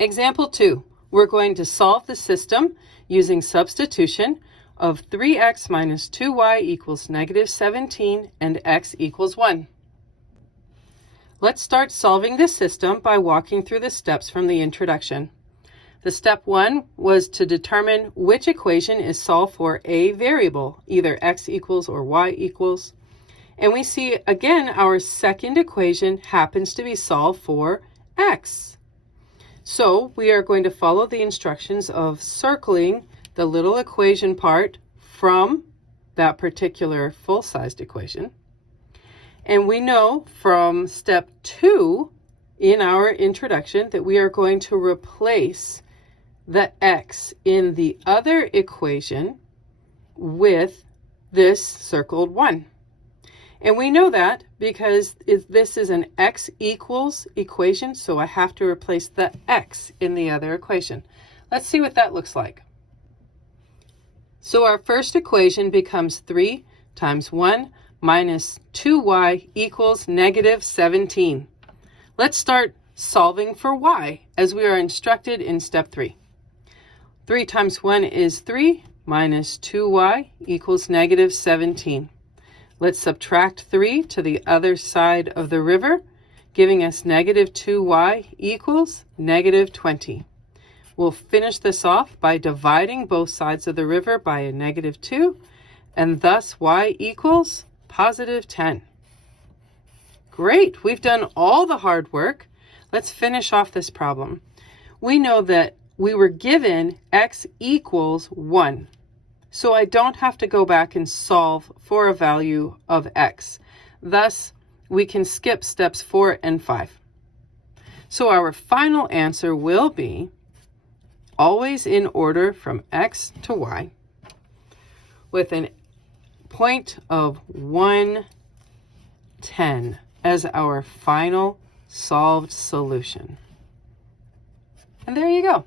Example 2. We're going to solve the system using substitution of 3x minus 2y equals negative 17 and x equals 1. Let's start solving this system by walking through the steps from the introduction. The step 1 was to determine which equation is solved for a variable, either x equals or y equals. And we see again our second equation happens to be solved for x. So we are going to follow the instructions of circling the little equation part from that particular full-sized equation. And we know from step 2 in our introduction that we are going to replace the x in the other equation with this circled 1. And we know that because this is an x equals equation, so I have to replace the x in the other equation. Let's see what that looks like. So our first equation becomes 3 times 1 minus 2y equals negative 17. Let's start solving for y as we are instructed in step 3. 3 times 1 is 3 minus 2y equals negative 17. Let's subtract 3 to the other side of the river, giving us negative 2y equals negative 20. We'll finish this off by dividing both sides of the river by a negative 2, and thus y equals positive 10. Great, we've done all the hard work. Let's finish off this problem. We know that we were given x equals 1. So I don't have to go back and solve for a value of x. Thus, we can skip steps 4 and 5. So our final answer will be always in order from x to y with a point of 110 as our final solved solution. And there you go.